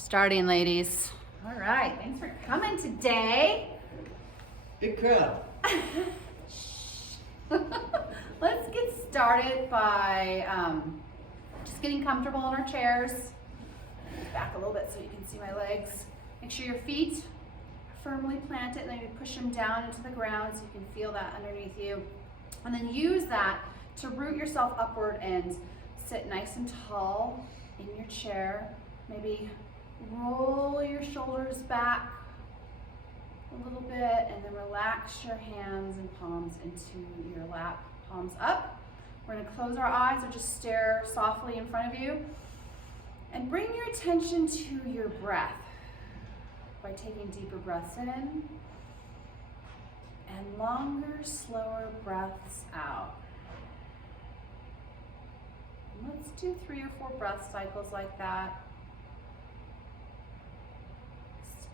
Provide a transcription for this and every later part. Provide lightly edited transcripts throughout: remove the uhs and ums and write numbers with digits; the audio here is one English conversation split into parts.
Starting, ladies. All right, thanks for coming today. Big crowd. Let's get started by just getting comfortable in our chairs. Back a little bit so you can see my legs. Make sure your feet are firmly planted, and then you push them down into the ground so you can feel that underneath you. And then use that to root yourself upward and sit nice and tall in your chair. Maybe roll your shoulders back a little bit and then relax your hands and palms into your lap, palms up. We're going to close our eyes or just stare softly in front of you and bring your attention to your breath by taking deeper breaths in and longer, slower breaths out. And let's do 3 or 4 breath cycles like that.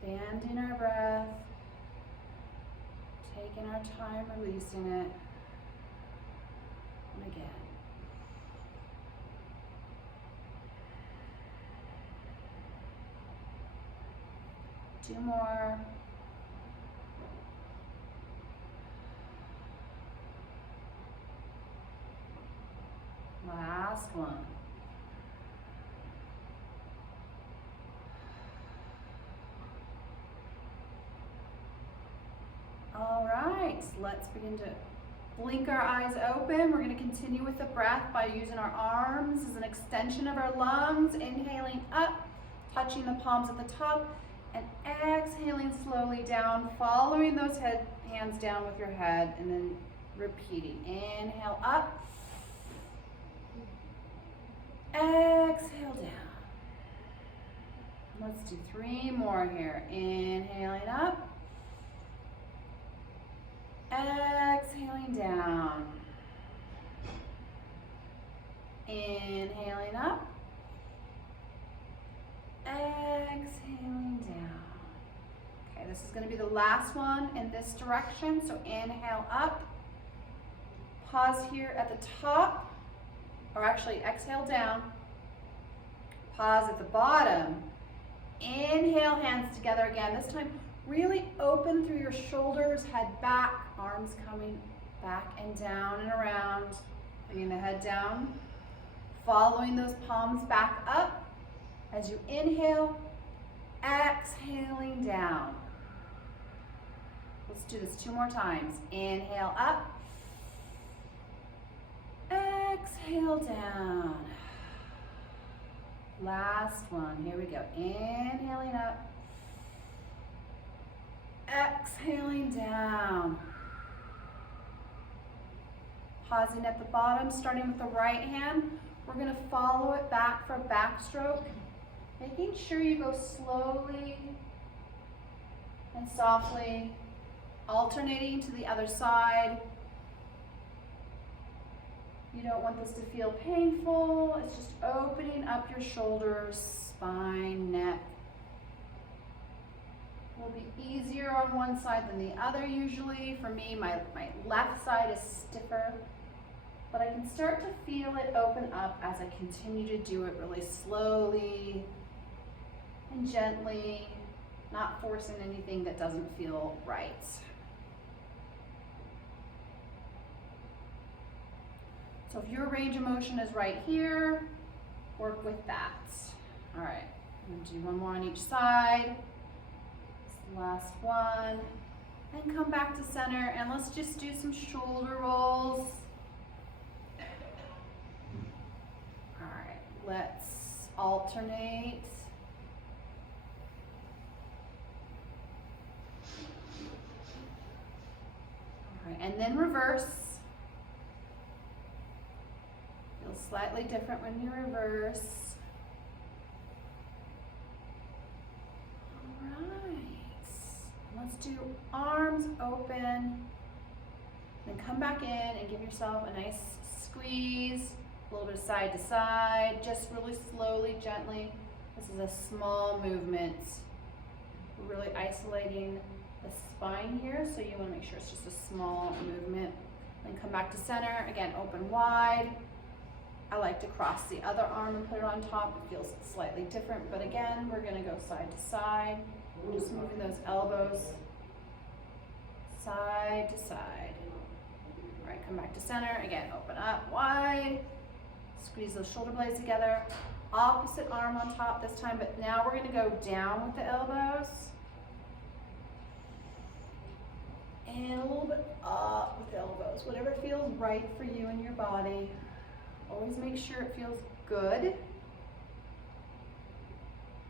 Expanding our breath, taking our time, releasing it, and again. Two more. Last one. All right, let's begin to blink our eyes open. We're going to continue with the breath by using our arms as an extension of our lungs, inhaling up, touching the palms at the top, and exhaling slowly down, following those hands down with your head, and then repeating. Inhale up, exhale down. Let's do 3 more here. Inhaling up, exhaling down. Inhaling up, exhaling down. Okay, this is going to be the last one in this direction. So inhale up, pause here at the top, or actually exhale down, pause at the bottom, inhale, hands together again. This time really open through your shoulders, head back, arms coming back and down and around, bringing the head down, following those palms back up as you inhale, exhaling down. Let's do this 2 more times. Inhale up, exhale down. Last one, here we go. Inhaling up, exhaling down. Pausing at the bottom, starting with the right hand. We're going to follow it back for a backstroke, making sure you go slowly and softly, alternating to the other side. You don't want this to feel painful. It's just opening up your shoulders, spine, neck. It will be easier on one side than the other usually. For me, my left side is stiffer, but I can start to feel it open up as I continue to do it really slowly and gently, not forcing anything that doesn't feel right. So if your range of motion is right here, work with that. All right, I'm gonna do 1 more on each side. Last one, and come back to center, and let's just do some shoulder rolls. All right, let's alternate. All right, and then reverse. Feels slightly different when you reverse. Let's do arms open, then come back in and give yourself a nice squeeze, a little bit of side to side, just really slowly, gently. This is a small movement. We're really isolating the spine here, so you want to make sure it's just a small movement. Then come back to center, again, open wide, I like to cross the other arm and put it on top. It feels slightly different, but again, we're gonna go side to side. Just moving those elbows side to side. All right, come back to center. Again, open up wide. Squeeze those shoulder blades together. Opposite arm on top this time, but now we're gonna go down with the elbows. And a little bit up with the elbows. Whatever feels right for you and your body. Always make sure it feels good.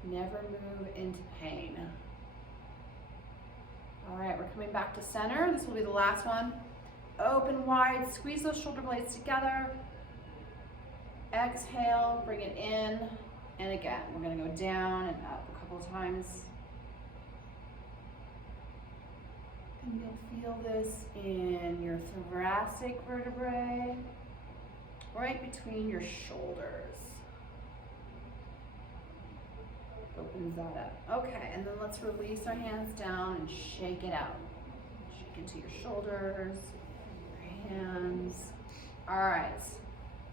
Never move into pain. All right, we're coming back to center. This will be the last one. Open wide, squeeze those shoulder blades together. Exhale, bring it in. And again, we're gonna go down and up a couple of times. And you'll feel this in your thoracic vertebrae, right between your shoulders. Opens that up. Okay, and then let's release our hands down and shake it out. Shake into your shoulders, your hands. All right,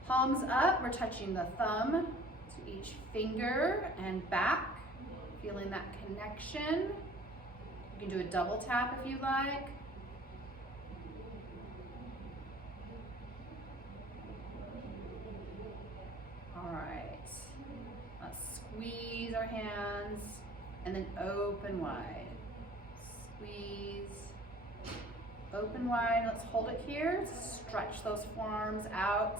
palms up. We're touching the thumb to each finger and back, feeling that connection. You can do a double tap if you like. All right. Let's squeeze our hands and then open wide. Squeeze. Open wide. Let's hold it here. Stretch those forearms out.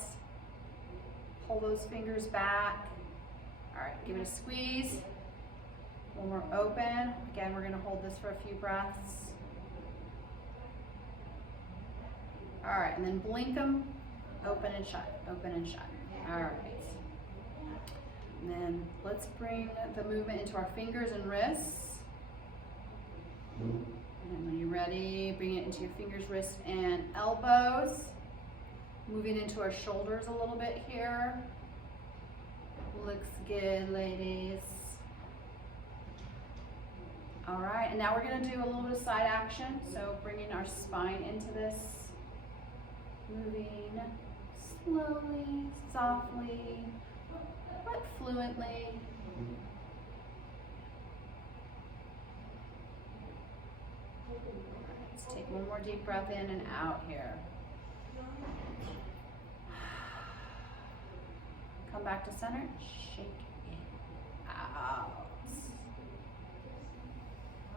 Pull those fingers back. All right, give it a squeeze. One more open. Again, we're going to hold this for a few breaths. All right, and then blink them. Open and shut. Open and shut. All right. And then let's bring the movement into our fingers and wrists. And when you're ready, bring it into your fingers, wrists, and elbows. Moving into our shoulders a little bit here. Looks good, ladies. All right, and now we're gonna do a little bit of side action. So bringing our spine into this. Moving slowly, softly, but fluently. Let's take one more deep breath in and out here. Come back to center, shake it out.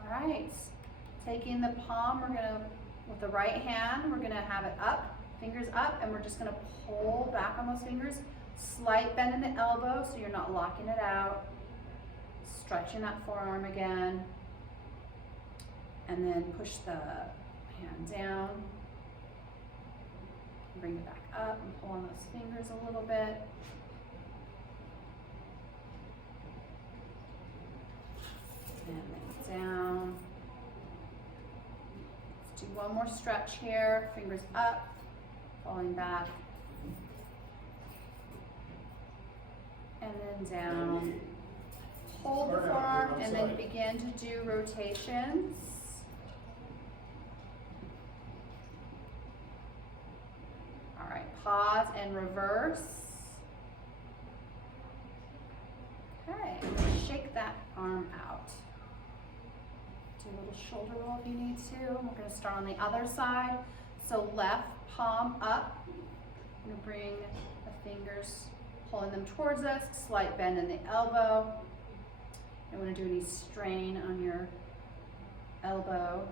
All right, taking the palm, we're gonna, with the right hand, we're gonna have it up, fingers up, and we're just gonna pull back on those fingers. Slight bend in the elbow so you're not locking it out. Stretching that forearm again. And then push the hand down. Bring it back up and pull on those fingers a little bit. And then down. Let's do one more stretch here. Fingers up, falling back. And then down. Hold the forearm and then begin to do rotations. All right, pause and reverse. Okay, and then shake that arm out. Do a little shoulder roll if you need to. We're going to start on the other side. So left palm up. I'm going to bring the fingers, pulling them towards us, slight bend in the elbow. Don't want to do any strain on your elbow.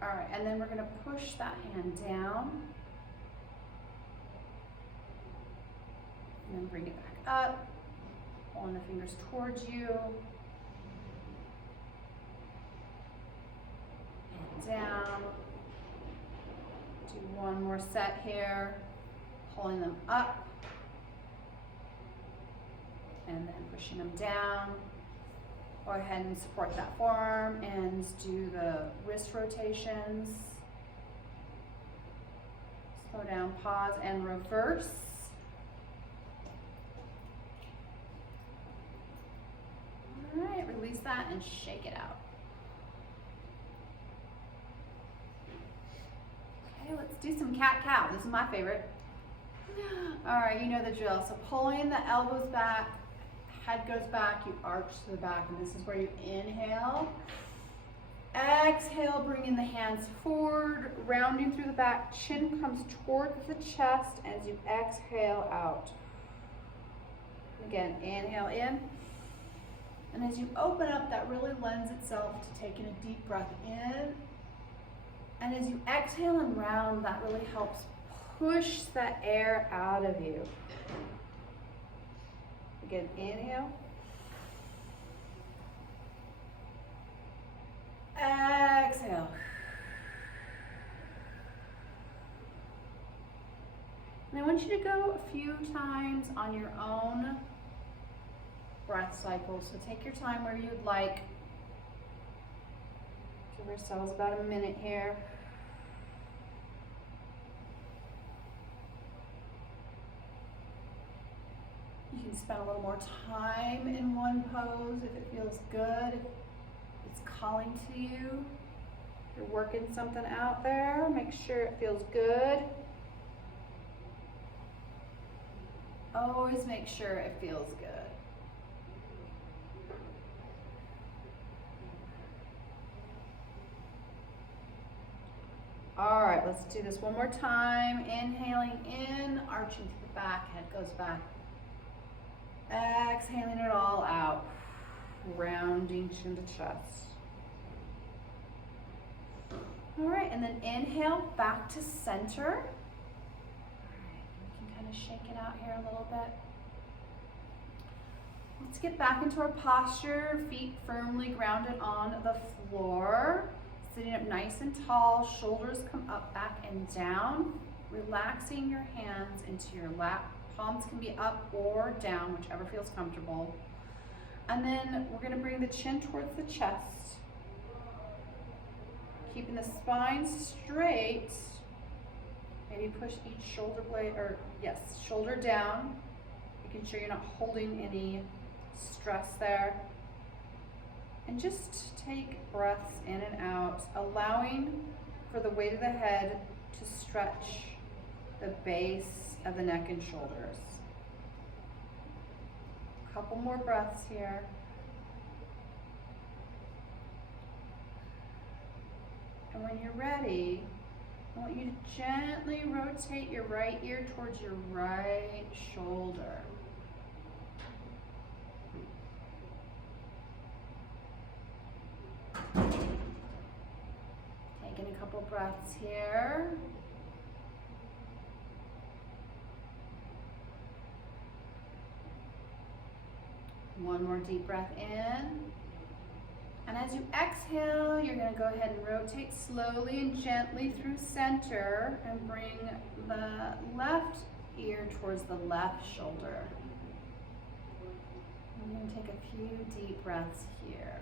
All right, and then we're going to push that hand down. And then bring it back up, pulling the fingers towards you. And down. Do one more set here, pulling them up. And then pushing them down. Go ahead and support that forearm and do the wrist rotations. Slow down, pause, and reverse. All right, release that and shake it out. Okay, let's do some cat-cow. This is my favorite. All right, you know the drill. So pulling the elbows back, head goes back, you arch to the back, and this is where you inhale. Exhale, bringing the hands forward, rounding through the back, chin comes towards the chest as you exhale out. Again, inhale in. And as you open up, that really lends itself to taking a deep breath in. And as you exhale and round, that really helps push that air out of you. Again, inhale. Exhale. And I want you to go a few times on your own breath cycle. So take your time where you'd like. Give ourselves about a minute here. You can spend a little more time in one pose if it feels good, if it's calling to you. If you're working something out there, make sure it feels good. Always make sure it feels good. All right, let's do this one more time. Inhaling in, arching to the back, head goes back. Exhaling it all out, rounding chin to chest. All right, and then inhale back to center. All right, we can kind of shake it out here a little bit. Let's get back into our posture, feet firmly grounded on the floor. Sitting up nice and tall, shoulders come up, back, and down. Relaxing your hands into your lap. Palms can be up or down, whichever feels comfortable. And then we're going to bring the chin towards the chest. Keeping the spine straight. Maybe push each shoulder blade, or yes, shoulder down. Making sure you're not holding any stress there. And just take breaths in and out, allowing for the weight of the head to stretch the base of the neck and shoulders. A couple more breaths here. And when you're ready, I want you to gently rotate your right ear towards your right shoulder. Taking a couple breaths here. One more deep breath in. And as you exhale, you're going to go ahead and rotate slowly and gently through center and bring the left ear towards the left shoulder. I'm going to take a few deep breaths here.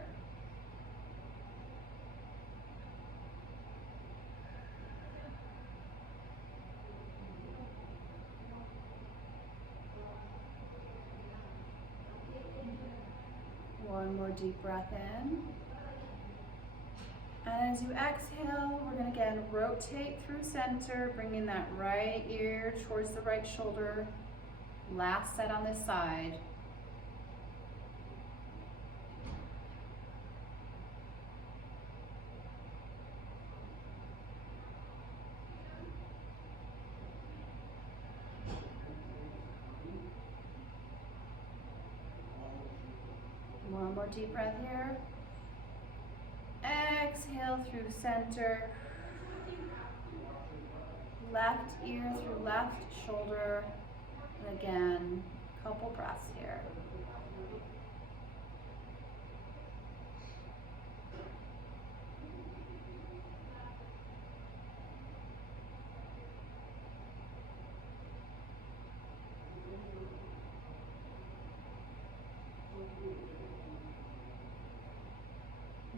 One more deep breath in. And as you exhale, we're going to again rotate through center, bringing that right ear towards the right shoulder. Last set on this side. One more deep breath here. Exhale through center. Left ear through left shoulder. And again, couple breaths here.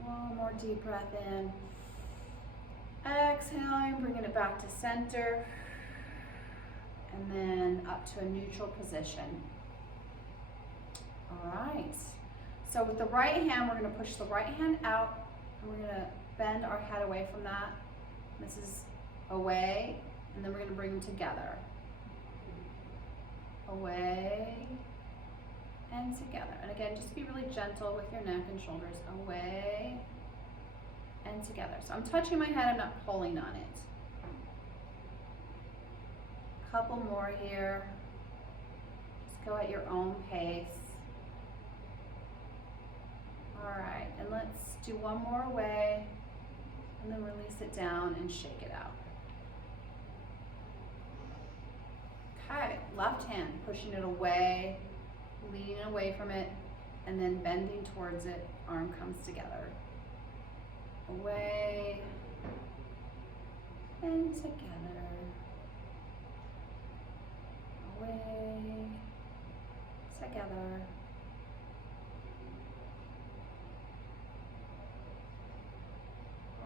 One more deep breath in. Exhaling, bringing it back to center. And then up to a neutral position. All right. So with the right hand, we're going to push the right hand out. And we're going to bend our head away from that. This is away. And then we're going to bring them together. away, and together. And again, just be really gentle with your neck and shoulders, away, and together. So I'm touching my head, I'm not pulling on it. Couple more here. Just go at your own pace. All right, and let's do one more away, and then release it down and shake it out. Okay, left hand, pushing it away, leaning away from it, and then bending towards it, arm comes together. Away, and together. Away, together.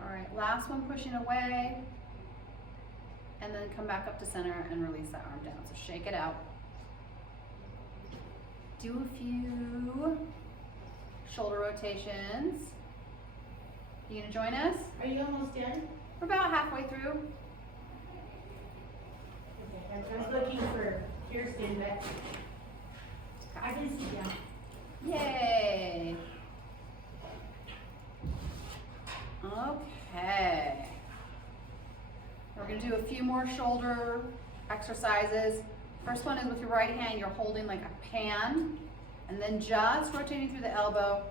All right, last one, pushing away, and then come back up to center and release that arm down. So shake it out. Do a few shoulder rotations. You gonna join us? Are you almost done? We're about halfway through. Okay, I was looking for Kirsten, but I can sit down. Yay. Okay. We're gonna do a few more shoulder exercises. First one is with your right hand, you're holding like a pan, and then just rotating through the elbow.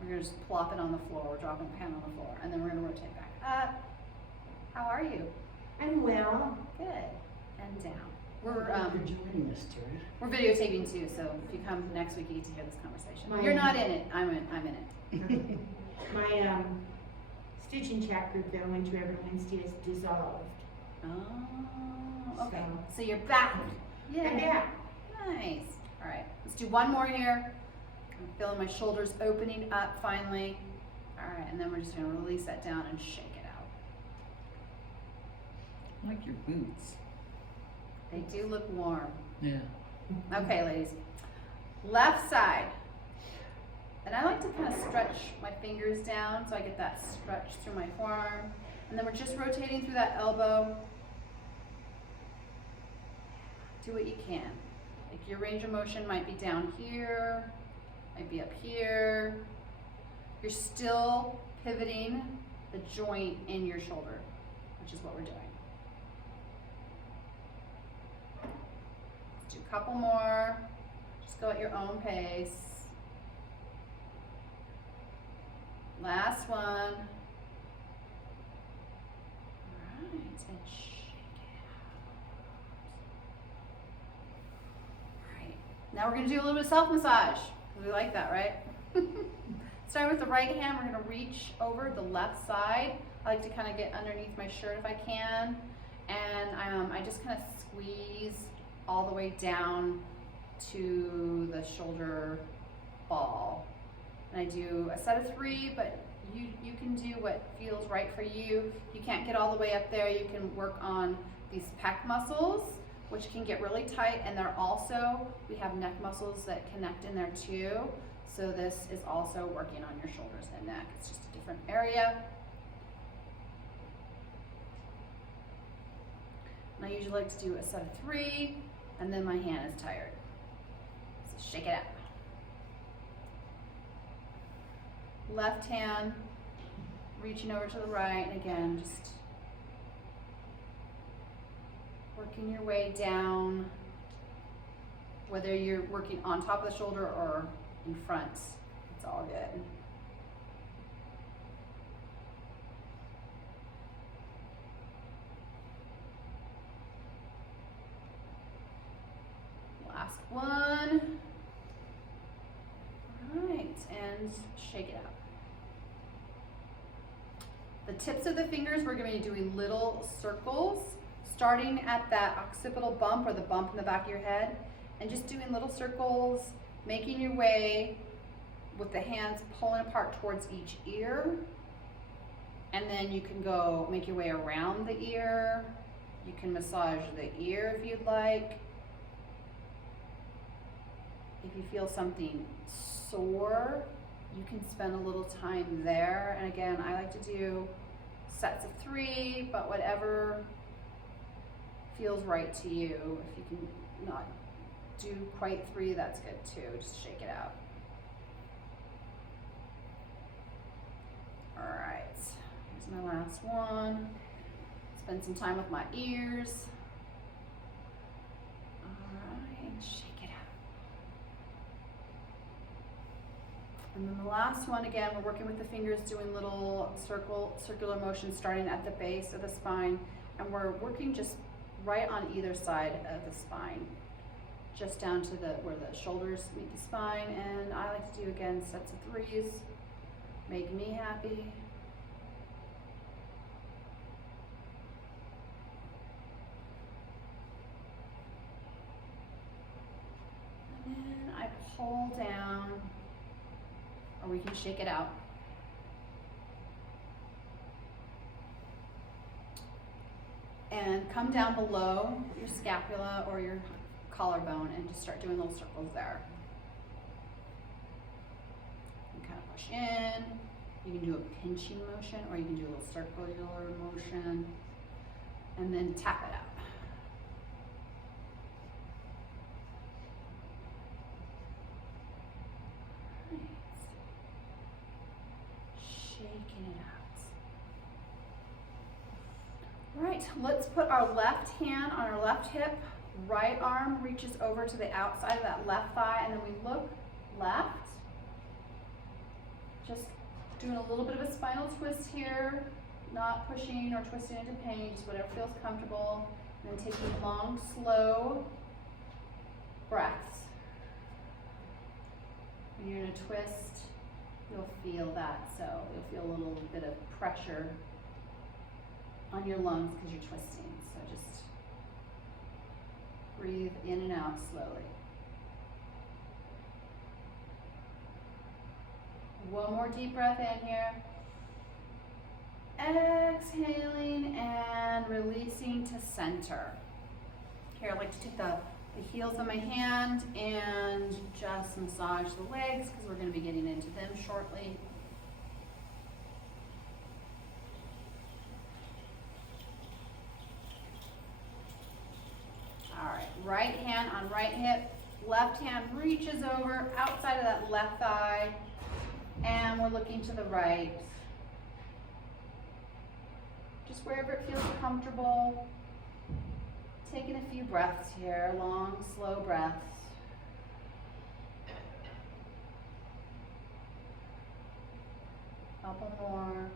We're gonna just plop it on the floor. We're dropping the pan on the floor, and then we're gonna rotate back up. How are you? I'm well. Good. And down. Thank you for joining us, Terry. We're videotaping too, so if you come next week, you get to hear this conversation. My- You're not in it. I'm in it. My stitching chat group that I went to every Wednesday is dissolved. Oh, okay. So- So you're back. I'm back. Nice. All right, let's do one more here. I'm feeling my shoulders opening up finally. All right, and then we're just gonna release that down and shake it out. I like your boots. They do look warm. Yeah. Okay, ladies. Left side. And I like to kind of stretch my fingers down so I get that stretch through my forearm. And then we're just rotating through that elbow. Do what you can. Like your range of motion might be down here, might be up here. You're still pivoting the joint in your shoulder, which is what we're doing. Let's do a couple more. Just go at your own pace. Last one. All right, and shake it out. All right, now we're gonna do a little bit of self-massage. We like that, right? Starting with the right hand, we're gonna reach over the left side. I like to kind of get underneath my shirt if I can. And I just kind of squeeze all the way down to the shoulder ball. And I do a set of 3, but you can do what feels right for you. You can't get all the way up there. You can work on these pec muscles, which can get really tight, and they're also, we have neck muscles that connect in there too. So this is also working on your shoulders and neck. It's just a different area. And I usually like to do a set of 3, and then my hand is tired. So shake it out. Left hand, reaching over to the right, and again, just working your way down, whether you're working on top of the shoulder or in front, it's all good. Last one. All right, and shake it out. The tips of the fingers, we're going to be doing little circles, starting at that occipital bump or the bump in the back of your head, and just doing little circles, making your way with the hands pulling apart towards each ear. And then you can go make your way around the ear. You can massage the ear if you'd like. If you feel something sore, you can spend a little time there. And again, I like to do sets of 3, but whatever feels right to you. If you can not do quite 3, that's good too. Just shake it out. All right, here's my last one. Spend some time with my ears. All right, shake it out. And then the last one, again, we're working with the fingers, doing little circular motions starting at the base of the spine, and we're working just right on either side of the spine, just down to where the shoulders meet the spine. And I like to do, again, sets of 3s. Make me happy. And then I pull down, or we can shake it out. And come down below your scapula or your collarbone and just start doing little circles there. You kind of push in. You can do a pinching motion, or you can do a little circular motion, and then tap it out. Shaking it out. All right, let's put our left hand on our left hip. Right arm reaches over to the outside of that left thigh, and then we look left. Just doing a little bit of a spinal twist here, not pushing or twisting into pain, just whatever feels comfortable. And then taking long, slow breaths. When you're in a twist, you'll feel that, so you'll feel a little bit of pressure on your lungs because you're twisting. So just breathe in and out slowly. One more deep breath in here. Exhaling and releasing to center. Here, I like to take the heels of my hand and just massage the legs because we're going to be getting into them shortly. All right, right hand on right hip, left hand reaches over outside of that left thigh, and we're looking to the right. Just wherever it feels comfortable. Taking a few breaths here, long, slow breaths. Couple more.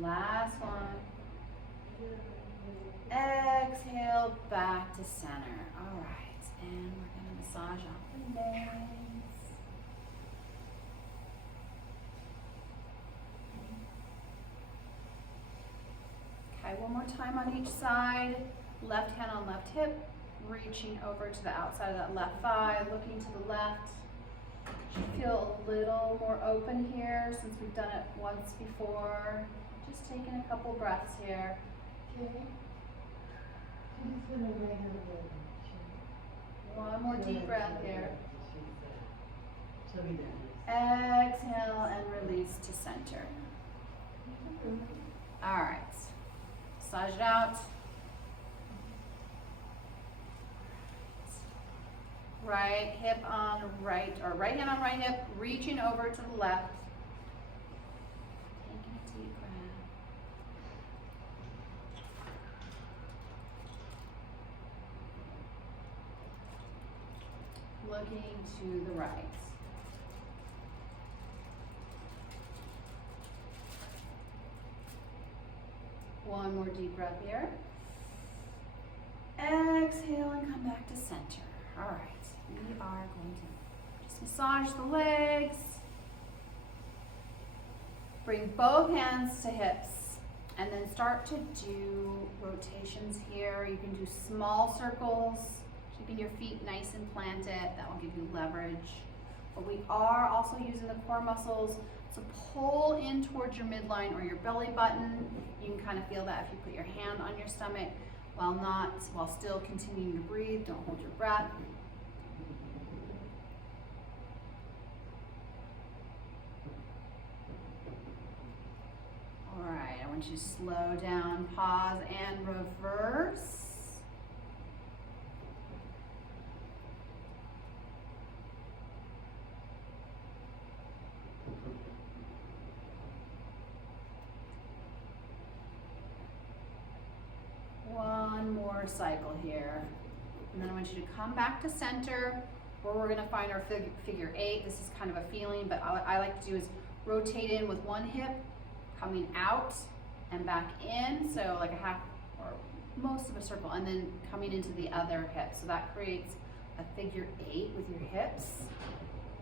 Last one. Exhale back to center. All right, and we're going to massage off the legs. Okay, one more time on each side. Left hand on left hip, reaching over to the outside of that left thigh, looking to the left. Should feel a little more open here since we've done it once before. Just taking a couple breaths here. One more deep breath here. Exhale and release to center. All right. Massage it out. Right hip on right, or right hand on right hip, reaching over to the left. Taking a deep breath. Looking to the right. One more deep breath here. Exhale and come back to center. All right. We are going to just massage the legs. Bring both hands to hips and then start to do rotations here. You can do small circles, keeping your feet nice and planted. That will give you leverage. But we are also using the core muscles to pull in towards your midline or your belly button. You can kind of feel that if you put your hand on your stomach while still continuing to breathe. Don't hold your breath. All right, I want want you to slow down, pause, and reverse. One more cycle here. And then I want you to come back to center, where we're gonna find our figure 8. This is kind of a feeling, but I like to do is rotate in with one hip, coming out and back in, so like a half or most of a circle, and then coming into the other hip. So that creates a figure 8 with your hips.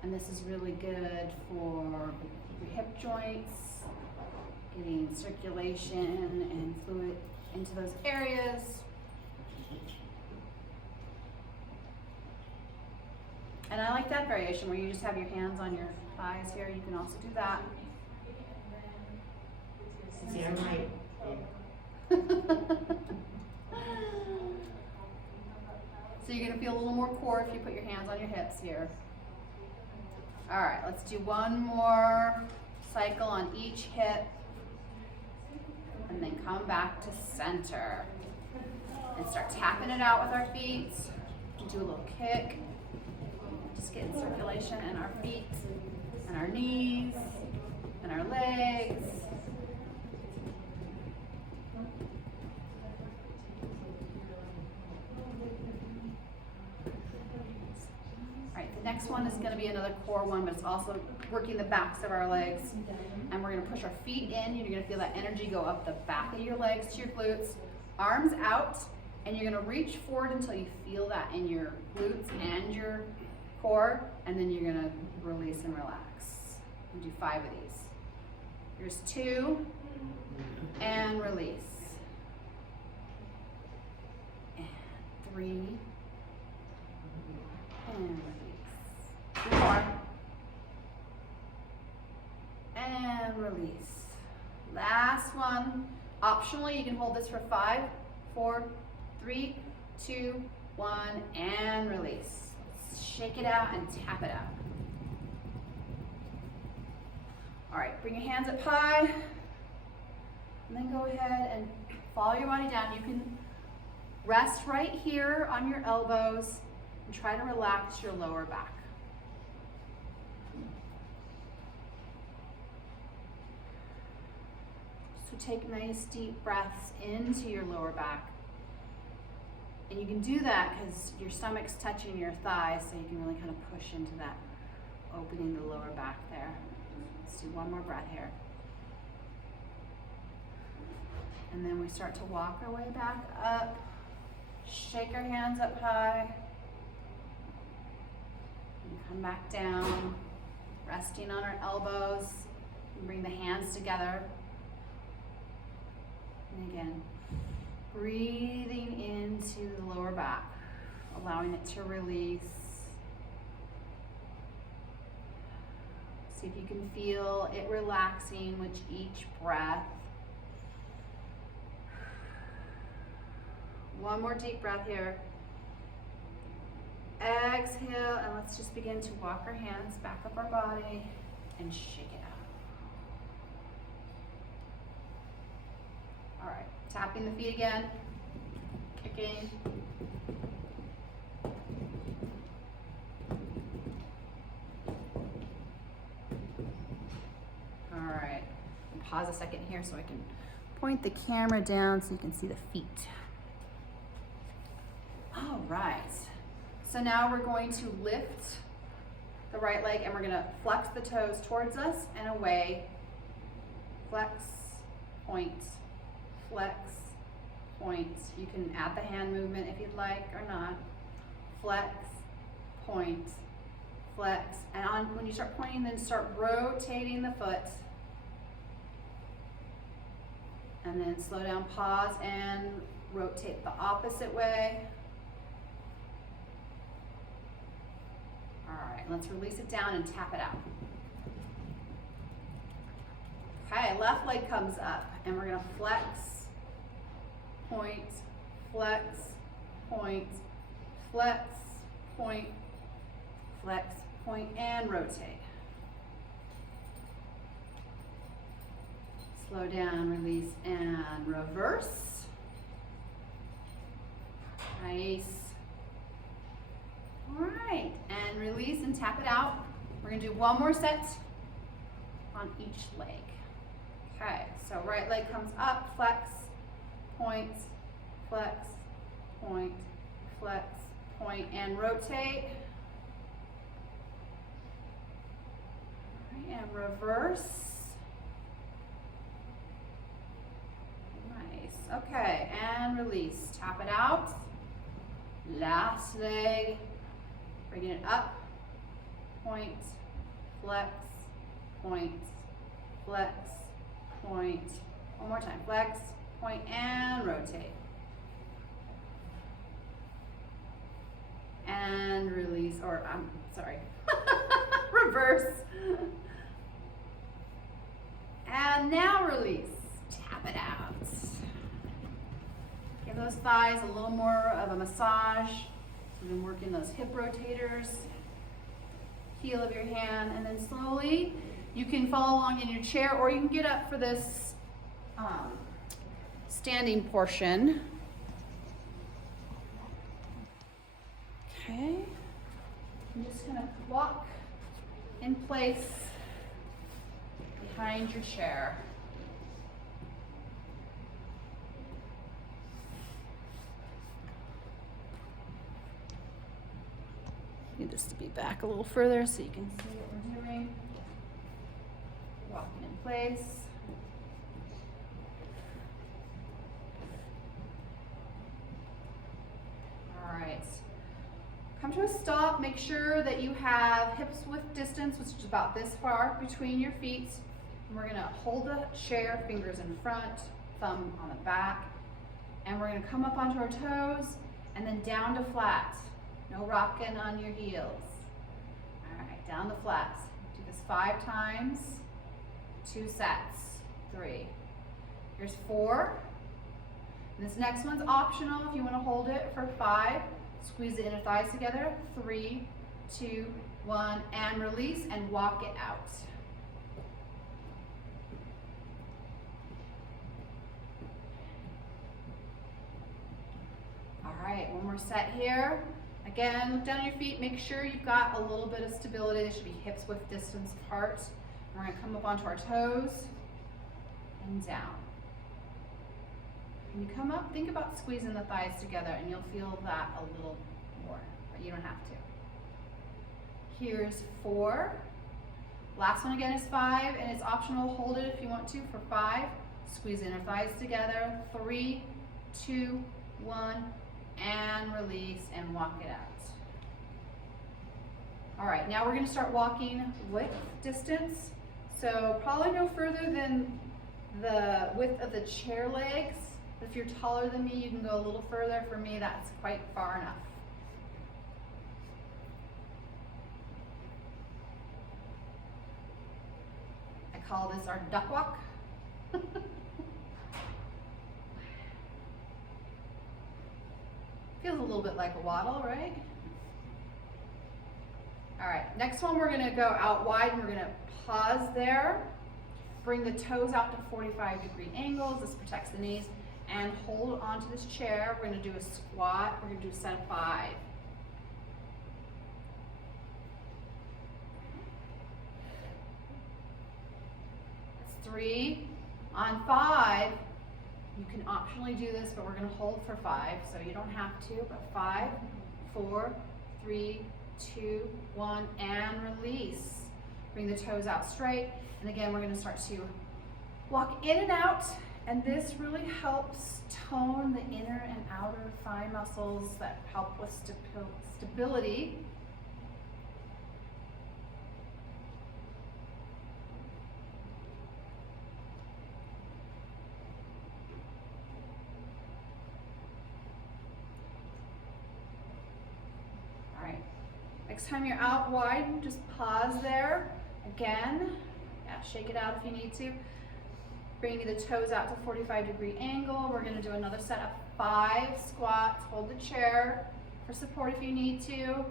And this is really good for your hip joints, getting circulation and fluid into those areas. And I like that variation where you just have your hands on your thighs here. You can also do that. See, I'm like, So you're gonna feel a little more core if you put your hands on your hips here. All right, let's do one more cycle on each hip. And then come back to center. And start tapping it out with our feet. Do a little kick. Just getting circulation in our feet, and our knees, and our legs. Alright, the next one is going to be another core one, but it's also working the backs of our legs. And we're going to push our feet in, and you're going to feel that energy go up the back of your legs to your glutes. Arms out, and you're going to reach forward until you feel that in your glutes and your core, and then you're gonna release and relax. And do 5 of these. Here's 2, and release. And 3, and release. 2 more. And release. Last one. Optionally, you can hold this for 5, 4, 3, 2, 1, and release. Shake it out and tap it out. All right, bring your hands up high, and then go ahead and follow your body down. You can rest right here on your elbows and try to relax your lower back. So take nice deep breaths into your lower back. And you can do that because your stomach's touching your thighs, so you can really kind of push into that, opening the lower back there. Let's do one more breath here. And then we start to walk our way back up, shake our hands up high, and come back down, resting on our elbows, and bring the hands together. And again, breathing into the lower back, allowing it to release. See if you can feel it relaxing with each breath. One more deep breath here. Exhale, and let's just begin to walk our hands back up our body and shake it out. All right, tapping the feet again, kicking. All right, and pause a second here so I can point the camera down so you can see the feet. All right, so now we're going to lift the right leg and we're gonna flex the toes towards us and away. Flex, point, flex, point. You can add the hand movement if you'd like or not. Flex, point, flex. And on when you start pointing, then start rotating the foot. And then slow down, pause, and rotate the opposite way. All right, let's release it down and tap it out. Okay, left leg comes up, and we're gonna flex, point, flex, point, flex, point, flex, point, and rotate. Slow down, release, and reverse. Nice. All right, and release and tap it out. We're gonna do one more set on each leg. Okay, so right leg comes up, flex, point, flex, point, flex, point, and rotate. All right, and reverse. Nice, okay, and release. Tap it out. Last leg, bringing it up, point, flex, point, flex, point. One more time, flex, point, and rotate. And release, or I'm sorry, reverse. And now release, tap it out. Give those thighs a little more of a massage. We've been working those hip rotators, heel of your hand, and then slowly you can follow along in your chair, or you can get up for this standing portion. Okay, I'm just gonna walk in place behind your chair. Need this to be back a little further so you can see what we're doing. Walking in place. All right. Come to a stop. Make sure that you have hips width distance, which is about this far between your feet. And we're gonna hold the chair, fingers in front, thumb on the back. And we're gonna come up onto our toes and then down to flat. No rocking on your heels. All right, down the flats. Do this 5 times, 2 sets, 3. Here's 4. And this next one's optional if you want to hold it for 5. Squeeze the inner thighs together. 3, 2, 1, and release and walk it out. All right, one more set here. Again, look down at your feet, make sure you've got a little bit of stability. They should be hips width distance apart. We're gonna come up onto our toes and down. When you come up, think about squeezing the thighs together and you'll feel that a little more, but you don't have to. Here's 4. Last one again is 5, and it's optional. Hold it if you want to for 5. Squeeze the inner thighs together. 3, 2, 1. And release and walk it out. All right, now we're gonna start walking width distance. So probably no further than the width of the chair legs. But if you're taller than me, you can go a little further. For me, that's quite far enough. I call this our duck walk. Feels a little bit like a waddle, right? All right, next one we're gonna go out wide and we're gonna pause there. Bring the toes out to 45-degree angles. This protects the knees. And hold onto this chair. We're gonna do a squat. We're gonna do a set of 5. That's 3. On 5, you can optionally do this, but we're gonna hold for 5, so you don't have to, but 5, 4, 3, 2, 1, and release. Bring the toes out straight, and again, we're gonna start to walk in and out, and this really helps tone the inner and outer thigh muscles that help with stability. Next time you're out wide, just pause there. Again, yeah, shake it out if you need to. Bring the toes out to 45-degree angle. We're gonna do another set of 5 squats. Hold the chair for support if you need to.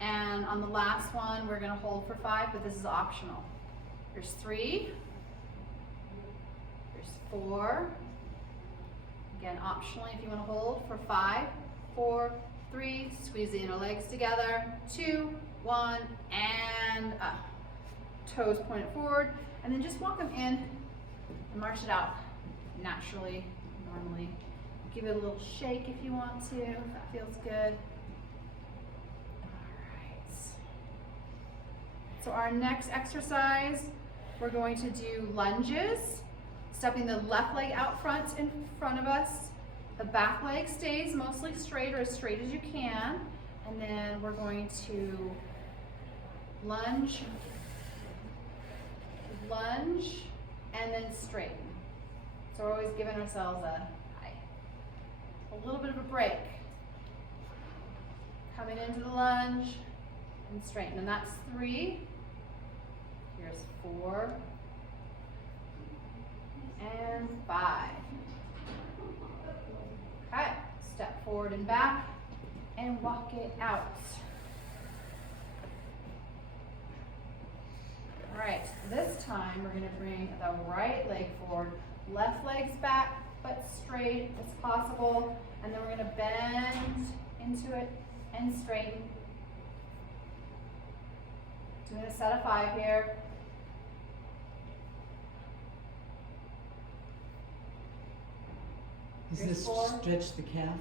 And on the last one, we're gonna hold for 5, but this is optional. Here's 3, There's 4. Again, optionally if you want to hold for 5, 4, 3, squeeze the inner legs together, 2, 1, and up. Toes pointed forward, and then just walk them in and march it out naturally, normally. Give it a little shake if you want to, if that feels good. All right. So our next exercise, we're going to do lunges, stepping the left leg out front in front of us. The back leg stays mostly straight or as straight as you can. And then we're going to lunge, and then straighten. So we're always giving ourselves a little bit of a break. Coming into the lunge and straighten. And that's 3. Here's 4. And 5. Okay, step forward and back and walk it out. All right, this time we're gonna bring the right leg forward, left leg's back, but straight as possible. And then we're gonna bend into it and straighten. Doing a set of 5 here. Does Here's this 4. stretch the calf?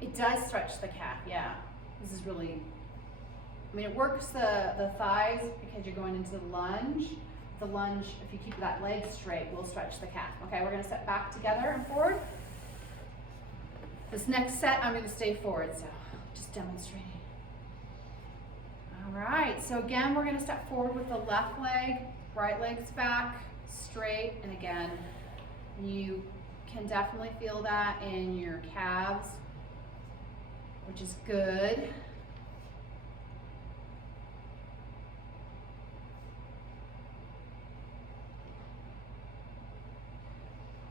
It does stretch the calf, yeah. This is really, I mean, it works the thighs because you're going into the lunge. The lunge, if you keep that leg straight, will stretch the calf. Okay, we're gonna step back together and forward. This next set, I'm gonna stay forward, so just demonstrating. All right, so again, we're gonna step forward with the left leg, right leg's back, straight, and again, you can definitely feel that in your calves, which is good.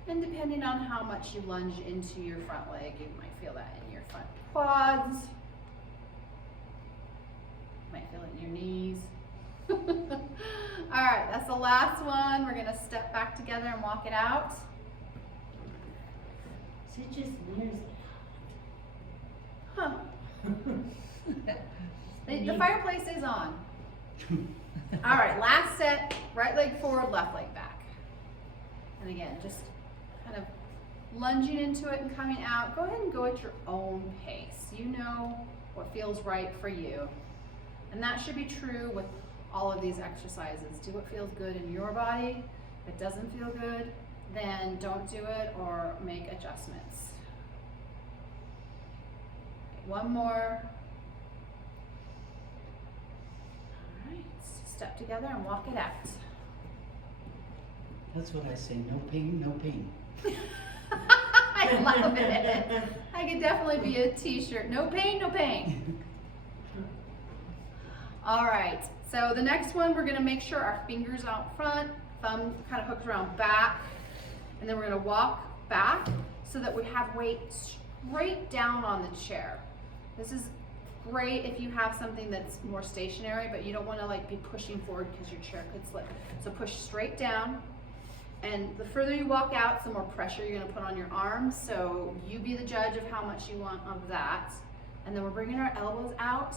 And depending on how much you lunge into your front leg, you might feel that in your front quads. Might feel it in your knees. All right, that's the last one. We're gonna step back together and walk it out. Is it just winter's? Huh. The fireplace is on. All right, last set, right leg forward, left leg back. And again, just kind of lunging into it and coming out. Go ahead and go at your own pace. You know what feels right for you. And that should be true with all of these exercises. Do what feels good in your body. If it doesn't feel good, then don't do it or make adjustments. One more. All right, step together and walk it out. That's what I say, no pain, no pain. I love it. I could definitely be a t-shirt. No pain, no pain. All right, so the next one, we're gonna make sure our fingers out front, thumb kind of hooked around back, and then we're gonna walk back so that we have weight straight down on the chair. This is great if you have something that's more stationary, but you don't wanna like be pushing forward because your chair could slip. So push straight down, and the further you walk out, the more pressure you're gonna put on your arms, so you be the judge of how much you want of that. And then we're bringing our elbows out,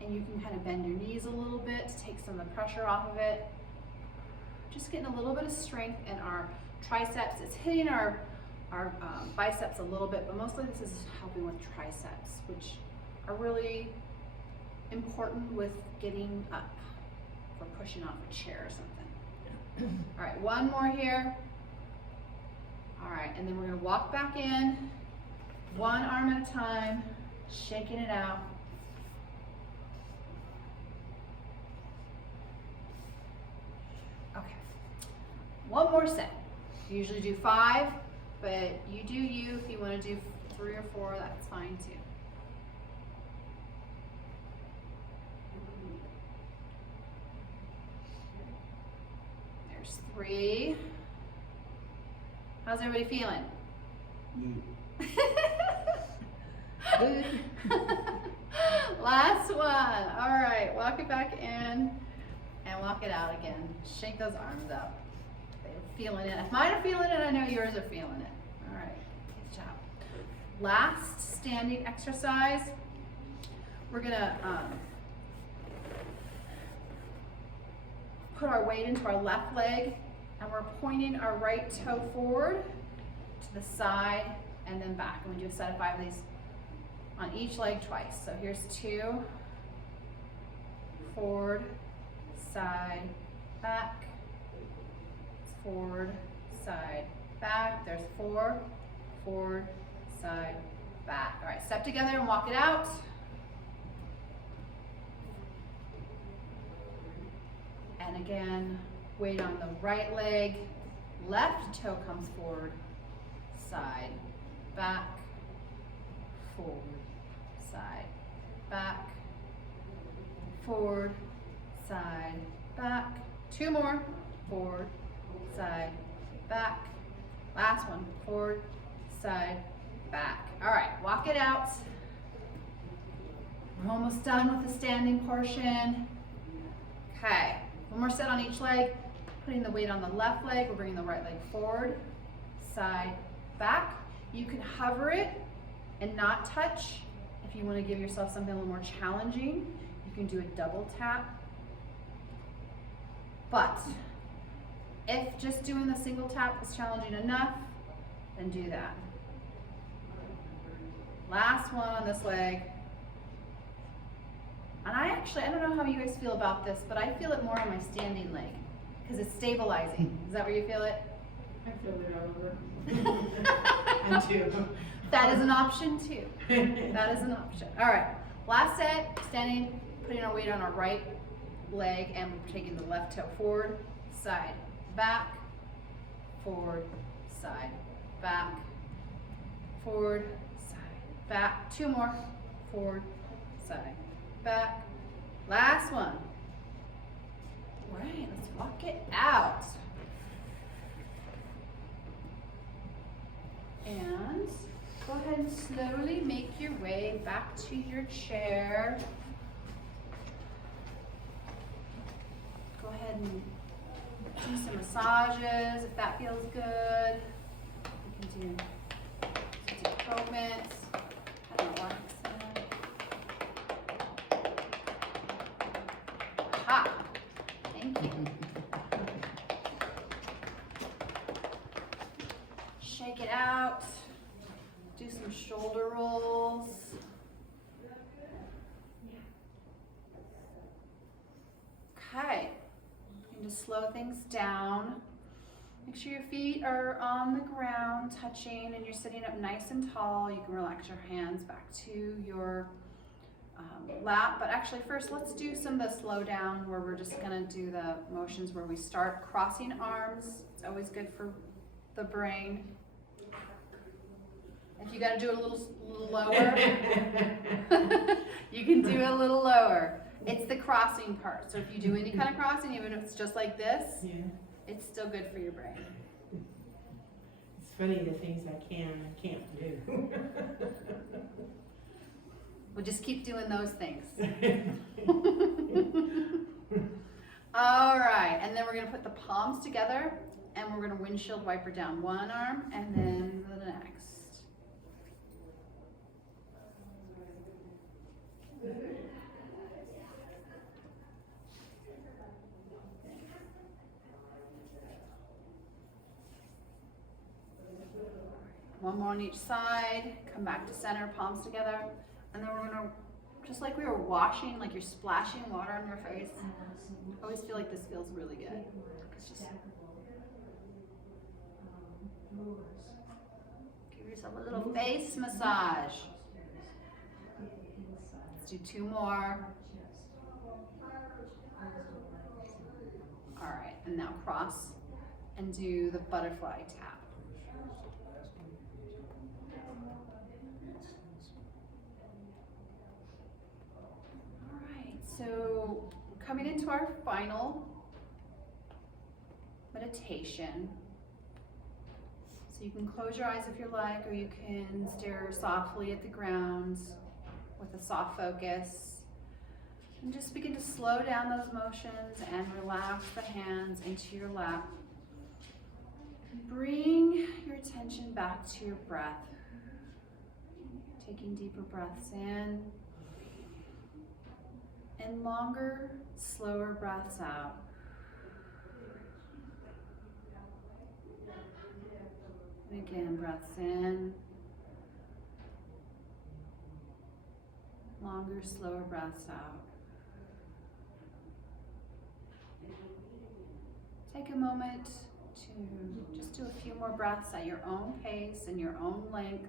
and you can kind of bend your knees a little bit to take some of the pressure off of it. Just getting a little bit of strength in our triceps. It's hitting our biceps a little bit, but mostly this is helping with triceps, which are really important with getting up or pushing off a chair or something. All right, one more here. All right, and then we're gonna walk back in, one arm at a time, shaking it out. Okay, one more set. You usually do 5, but you do you. If you want to do 3 or 4, that's fine too. There's 3. How's everybody feeling? Good. Last one. All right, walk it back in And walk it out again. Shake those arms out. They're feeling it. If mine are feeling it, I know yours are feeling it. All right, good job. Last standing exercise. We're gonna put our weight into our left leg, and we're pointing our right toe forward to the side and then back. And we do a set of 5 of these on each leg twice. So here's 2, forward, side, back, forward, side, back. There's 4, forward, side, back. All right, step together and walk it out. And again, weight on the right leg, left toe comes forward, side, back, forward, side, back, forward, side, back. 2 more, forward, side, back. Last one, forward, side, back. All right, walk it out. We're almost done with the standing portion. Okay, one more set on each leg. Putting the weight on the left leg, we're bringing the right leg forward, side, back. You can hover it and not touch. If you want to give yourself something a little more challenging, you can do a double tap. But if just doing the single tap is challenging enough, then do that. Last one on this leg. And I don't know how you guys feel about this, but I feel it more on my standing leg because it's stabilizing. Is that where you feel it? I feel it all over. I do. That is an option too. That is an option. All right, last set, standing, putting our weight on our right leg and we're taking the left toe forward, side, back, forward, side, back, forward, side, back. 2 more, forward, side, back. Last one. All right, let's walk it out. And go ahead and slowly make your way back to your chair. Go ahead and do some massages if that feels good. You can do some deep movements. Kind of relax in. Aha! Thank you. Shake it out. Do some shoulder rolls. Okay. And just slow things down. Make sure your feet are on the ground, touching, and you're sitting up nice and tall. You can relax your hands back to your lap. But actually first, let's do some of the slow down where we're just gonna do the motions where we start crossing arms. It's always good for the brain. If you gotta do it a little lower, you can do it a little lower. It's the crossing part. So if you do any kind of crossing, even if it's just like this, Yeah. it's still good for your brain. It's funny the things I can't do. We'll just keep doing those things. All right, and then we're gonna put the palms together and we're gonna windshield wiper down one arm and then the next. One more on each side, come back to center, palms together, and then we're gonna, just like we were washing, like you're splashing water on your face. I always feel like this feels really good. It's just, give yourself a little face massage. Let's do 2 more. All right, and now cross and do the butterfly tap. So coming into our final meditation. So you can close your eyes if you like, or you can stare softly at the ground with a soft focus. And just begin to slow down those motions and relax the hands into your lap. Bring your attention back to your breath. Taking deeper breaths in and longer, slower breaths out. And again, breaths in. Longer, slower breaths out. Take a moment to just do a few more breaths at your own pace and your own length.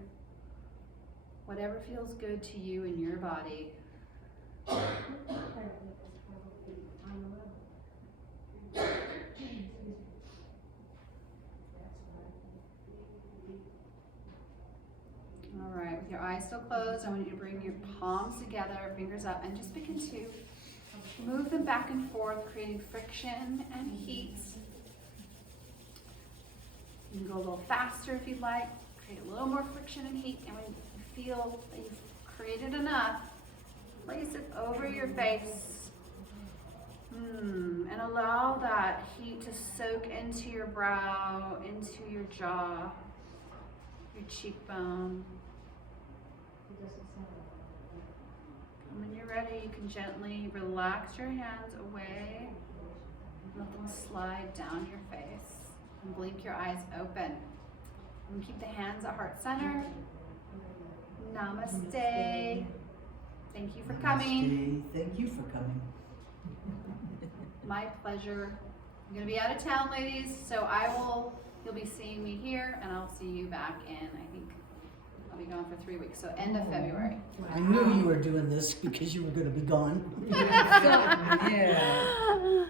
Whatever feels good to you in your body. All right, with your eyes still closed, I want you to bring your palms together, fingers up, and just begin to move them back and forth, creating friction and heat. You can go a little faster if you'd like, create a little more friction and heat, and when you feel that you've created enough, place it over your face. And allow that heat to soak into your brow, into your jaw, your cheekbone. And when you're ready, you can gently relax your hands away, let them slide down your face, and blink your eyes open. And keep the hands at heart center. Namaste. Thank you for coming. Namaste. Thank you for coming. My pleasure. I'm gonna be out of town, ladies, so you'll be seeing me here, and I'll see you back in, I think, I'll be gone for 3 weeks, so end of February. I knew you were doing this because you were going to be gone. Yeah.